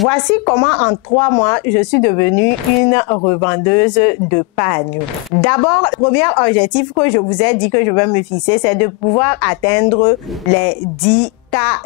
Voici comment en 3 mois, je suis devenue une revendeuse de pagnes. D'abord, le premier objectif que je vous ai dit que je vais me fixer, c'est de pouvoir atteindre les 10K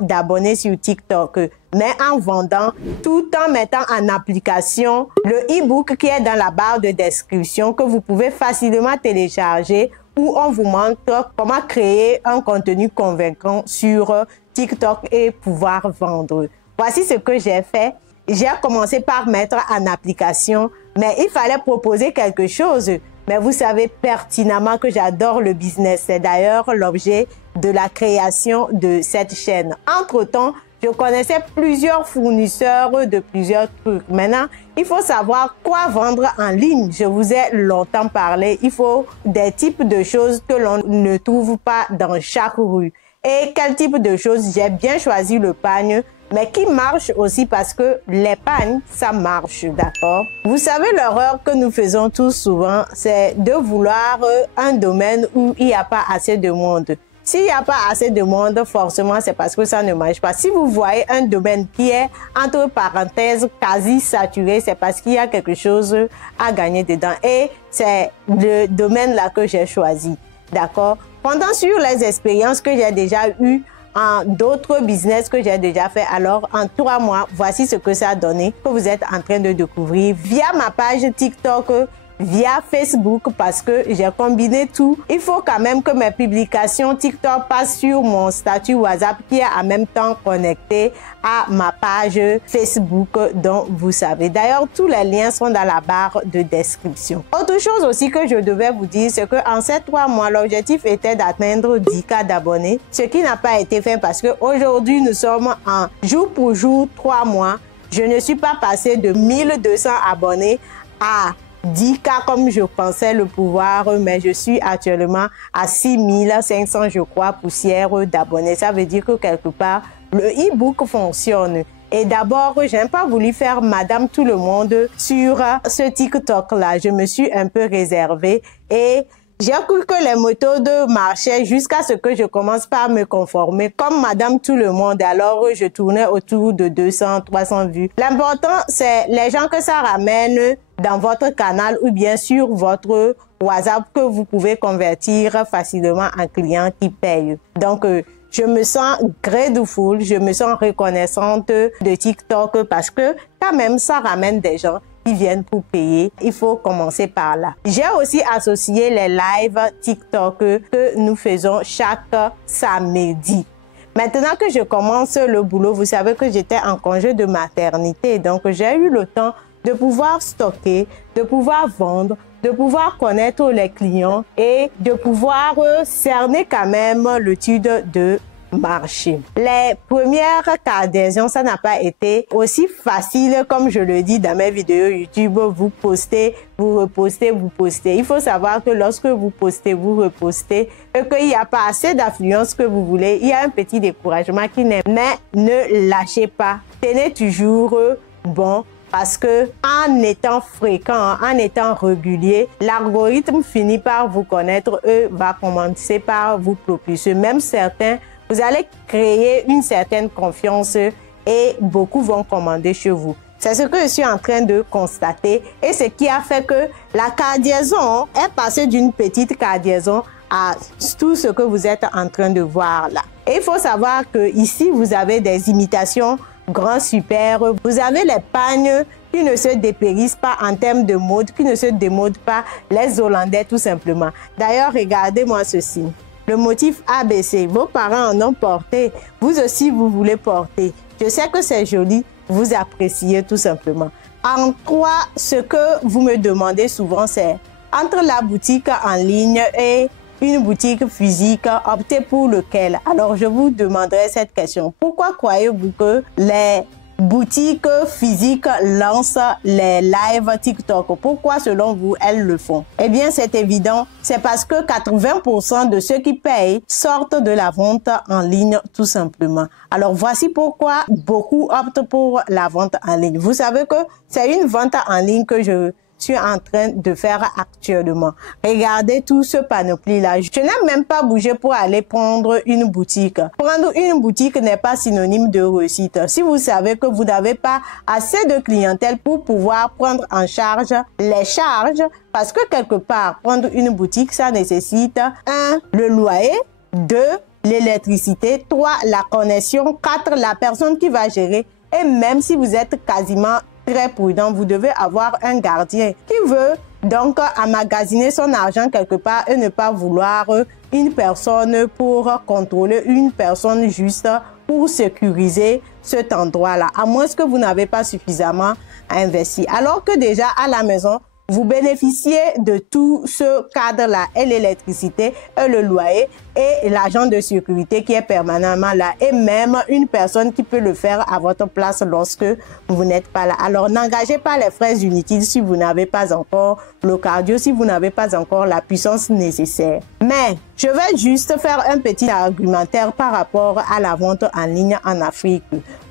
d'abonnés sur TikTok, mais en vendant, tout en mettant en application le e-book qui est dans la barre de description que vous pouvez facilement télécharger, où on vous montre comment créer un contenu convaincant sur TikTok et pouvoir vendre. Voici ce que j'ai fait. J'ai commencé par mettre en application, mais il fallait proposer quelque chose. Mais vous savez pertinemment que j'adore le business. C'est d'ailleurs l'objet de la création de cette chaîne. Entre-temps, je connaissais plusieurs fournisseurs de plusieurs trucs. Maintenant, il faut savoir quoi vendre en ligne. Je vous ai longtemps parlé. Il faut des types de choses que l'on ne trouve pas dans chaque rue. Et quel type de choses? J'ai bien choisi le pagne, mais qui marche aussi parce que les pagnes, ça marche, d'accord? Vous savez, l'erreur que nous faisons tous souvent, c'est de vouloir un domaine où il n'y a pas assez de monde. S'il n'y a pas assez de monde, forcément, c'est parce que ça ne marche pas. Si vous voyez un domaine qui est, entre parenthèses, quasi saturé, c'est parce qu'il y a quelque chose à gagner dedans. Et c'est le domaine là que j'ai choisi, d'accord? Pendant sur les expériences que j'ai déjà eues en d'autres business que j'ai déjà fait, alors en 3 mois, voici ce que ça a donné, que vous êtes en train de découvrir via ma page TikTok, via Facebook, parce que j'ai combiné tout. Il faut quand même que mes publications TikTok passent sur mon statut WhatsApp qui est en même temps connecté à ma page Facebook dont vous savez. D'ailleurs, tous les liens sont dans la barre de description. Autre chose aussi que je devais vous dire, c'est qu'en ces 3 mois, l'objectif était d'atteindre 10K d'abonnés, ce qui n'a pas été fait parce qu'aujourd'hui, nous sommes en jour pour jour, 3 mois. Je ne suis pas passée de 1200 abonnés à 10K comme je pensais le pouvoir, mais je suis actuellement à 6500, je crois, poussière d'abonnés. Ça veut dire que quelque part, le e-book fonctionne. Et d'abord, je n'ai pas voulu faire Madame Tout le Monde sur ce TikTok-là. Je me suis un peu réservée et j'ai cru que les méthodes marchaient jusqu'à ce que je commence par me conformer comme Madame Tout le Monde. Alors, je tournais autour de 200, 300 vues. L'important, c'est les gens que ça ramène dans votre canal ou bien sur votre WhatsApp que vous pouvez convertir facilement en client qui paye. Donc, je me sens grateful, je me sens reconnaissante de TikTok parce que quand même, ça ramène des gens qui viennent pour payer. Il faut commencer par là. J'ai aussi associé les lives TikTok que nous faisons chaque samedi. Maintenant que je commence le boulot, vous savez que j'étais en congé de maternité. Donc, j'ai eu le temps de pouvoir stocker, de pouvoir vendre, de pouvoir connaître les clients et de pouvoir cerner quand même l'étude de marché. Les premières adhésions, ça n'a pas été aussi facile comme je le dis dans mes vidéos YouTube. Vous postez, vous repostez, vous postez. Il faut savoir que lorsque vous postez, vous repostez et qu'il n'y a pas assez d'affluence que vous voulez, il y a un petit découragement qui naît. Mais ne lâchez pas. Tenez toujours bon. Parce que en étant fréquent, en étant régulier, l'algorithme finit par vous connaître et va commencer par vous propulser. Même certains, vous allez créer une certaine confiance et beaucoup vont commander chez vous. C'est ce que je suis en train de constater et ce qui a fait que la cardiaison est passée d'une petite cardiaison à tout ce que vous êtes en train de voir là. Et il faut savoir que ici, vous avez des imitations grand super. Vous avez les pagnes qui ne se dépérissent pas en termes de mode, qui ne se démodent pas, les Hollandais tout simplement. D'ailleurs, regardez-moi ceci. Le motif ABC, vos parents en ont porté, vous aussi vous voulez porter. Je sais que c'est joli, vous appréciez tout simplement. En 3, ce que vous me demandez souvent, c'est entre la boutique en ligne et une boutique physique, optez pour lequel? Alors, je vous demanderai cette question. Pourquoi croyez-vous que les boutiques physiques lancent les lives TikTok? Pourquoi, selon vous, elles le font? Eh bien, c'est évident. C'est parce que 80% de ceux qui payent sortent de la vente en ligne, tout simplement. Alors, voici pourquoi beaucoup optent pour la vente en ligne. Vous savez que c'est une vente en ligne que je suis en train de faire actuellement. Regardez tout ce panoplie-là. Je n'ai même pas bougé pour aller prendre une boutique. Prendre une boutique n'est pas synonyme de réussite. Si vous savez que vous n'avez pas assez de clientèle pour pouvoir prendre en charge les charges, parce que quelque part, prendre une boutique, ça nécessite 1. Le loyer, 2. L'électricité, 3. La connexion, 4. La personne qui va gérer. Et même si vous êtes quasiment très prudent, vous devez avoir un gardien qui veut donc emmagasiner son argent quelque part et ne pas vouloir une personne pour contrôler, une personne juste pour sécuriser cet endroit-là, à moins que vous n'avez pas suffisamment investi. Alors que déjà à la maison, vous bénéficiez de tout ce cadre-là et l'électricité et le loyer et l'agent de sécurité qui est permanemment là et même une personne qui peut le faire à votre place lorsque vous n'êtes pas là. Alors n'engagez pas les frais inutiles si vous n'avez pas encore le cardio, si vous n'avez pas encore la puissance nécessaire. Mais je vais juste faire un petit argumentaire par rapport à la vente en ligne en Afrique.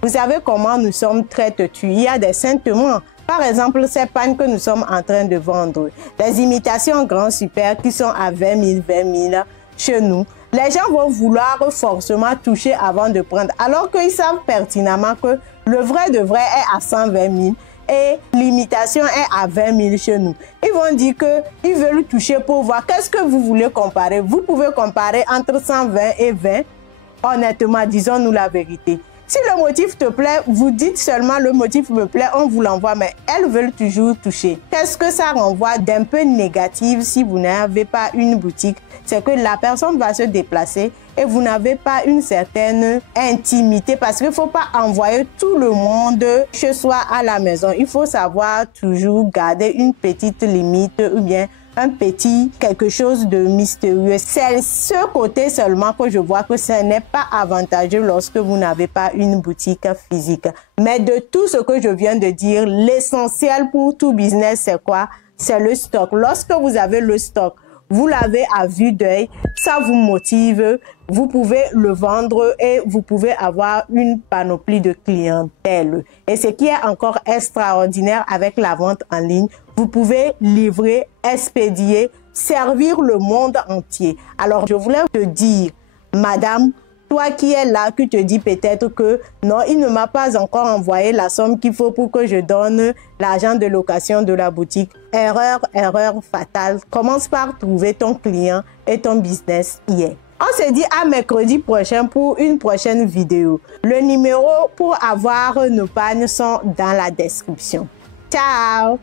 Vous savez comment nous sommes très têtus. Il y a des sentiments. Par exemple, ces pagnes que nous sommes en train de vendre, les imitations grand super qui sont à 20 000 chez nous, les gens vont vouloir forcément toucher avant de prendre, alors qu'ils savent pertinemment que le vrai de vrai est à 120 000 et l'imitation est à 20 000 chez nous. Ils vont dire qu'ils veulent toucher pour voir qu'est-ce que vous voulez comparer. Vous pouvez comparer entre 120 et 20. Honnêtement, disons-nous la vérité. Si le motif te plaît, vous dites seulement le motif me plaît, on vous l'envoie, mais elles veulent toujours toucher. Qu'est-ce que ça renvoie d'un peu négatif si vous n'avez pas une boutique? C'est que la personne va se déplacer et vous n'avez pas une certaine intimité parce qu'il ne faut pas envoyer tout le monde chez soi à la maison. Il faut savoir toujours garder une petite limite ou bien un petit quelque chose de mystérieux. C'est ce côté seulement que je vois que ce n'est pas avantageux lorsque vous n'avez pas une boutique physique. Mais de tout ce que je viens de dire, l'essentiel pour tout business, c'est quoi? C'est le stock. Lorsque vous avez le stock, vous l'avez à vue d'œil, ça vous motive, vous pouvez le vendre et vous pouvez avoir une panoplie de clientèle. Et ce qui est encore extraordinaire avec la vente en ligne, vous pouvez livrer, expédier, servir le monde entier. Alors, je voulais te dire, madame, toi qui es là, qui te dis peut-être que non, il ne m'a pas encore envoyé la somme qu'il faut pour que je donne l'argent de location de la boutique. Erreur fatale. Commence par trouver ton client et ton business hier. On se dit à mercredi prochain pour une prochaine vidéo. Le numéro pour avoir nos pannes sont dans la description. Ciao!